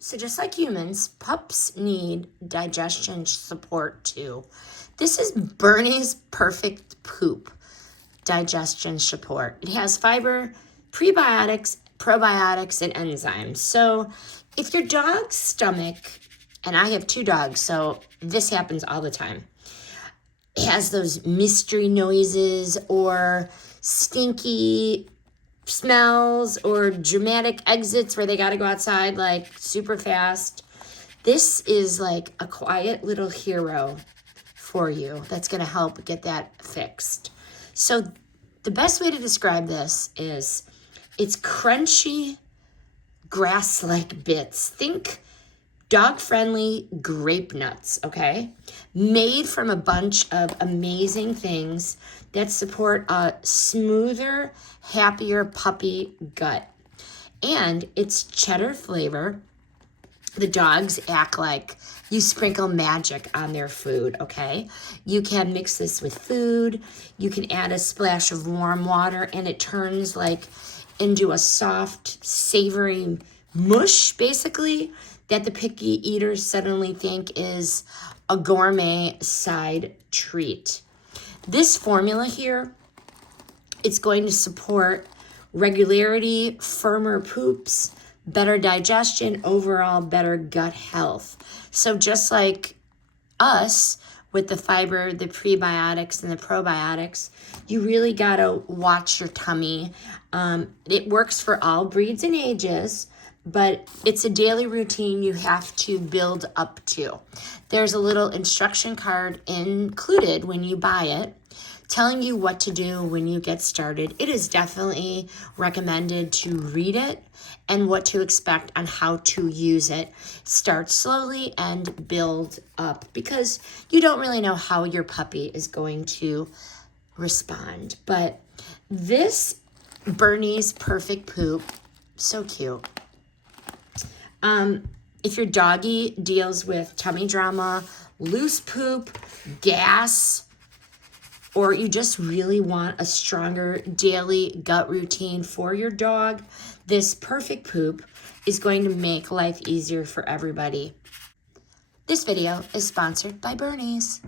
So just like humans, pups need digestion support too. This is Bernie's Perfect Poop digestion support. It has fiber, prebiotics, probiotics, and enzymes. So if your dog's stomach, and I have 2 dogs, so this happens all the time, it has those mystery noises or stinky smells or dramatic exits where they got to go outside like super fast. This is like a quiet little hero for you that's going to help get that fixed. So the best way to describe this is it's crunchy grass-like bits. Think dog-friendly grape nuts, okay? Made from a bunch of amazing things that support a smoother, happier puppy gut. And it's cheddar flavor. The dogs act like you sprinkle magic on their food, okay? You can mix this with food. You can add a splash of warm water and it turns like into a soft, savory mush, basically, that the picky eaters suddenly think is a gourmet side treat. This formula here, it's going to support regularity, firmer poops, better digestion, overall better gut health. So just like us with the fiber, the prebiotics, and the probiotics, you really gotta watch your tummy. It works for all breeds and ages, but it's a daily routine you have to build up to. There's a little instruction card included when you buy it, telling you what to do when you get started. It is definitely recommended to read it and what to expect on how to use it. Start slowly and build up because you don't really know how your puppy is going to respond. But this Bernie's Perfect Poop, so cute. If your doggy deals with tummy drama, loose poop, gas, or you just really want a stronger daily gut routine for your dog, this Perfect Poop is going to make life easier for everybody. This video is sponsored by Bernie's.